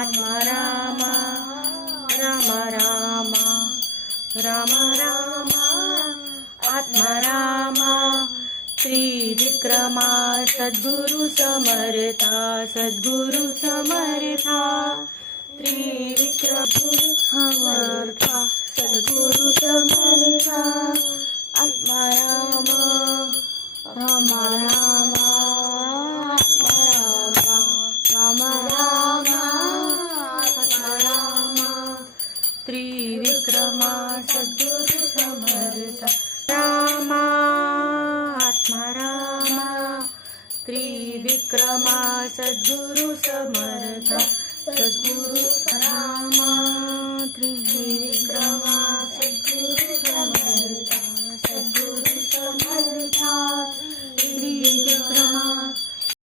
आत्मा राम राम राम राम राम आत्मा राम त्रिविक्रमा सद्गुरु समर्था सद्गुरु समर्था त्रिविक्रम समर्था सद्गुरु समर्था आत्मा राम राम राम राम राम आत्मा राम त्रिविक्रमा सद्गुरु समर्था राम आत्मा राम त्रिविक्रमा सद्गुरु समर्था सद्गुरु राम त्रिविक्रमा सद्गुरु समर्था सद्गुरु समर्था त्रिविक्रमा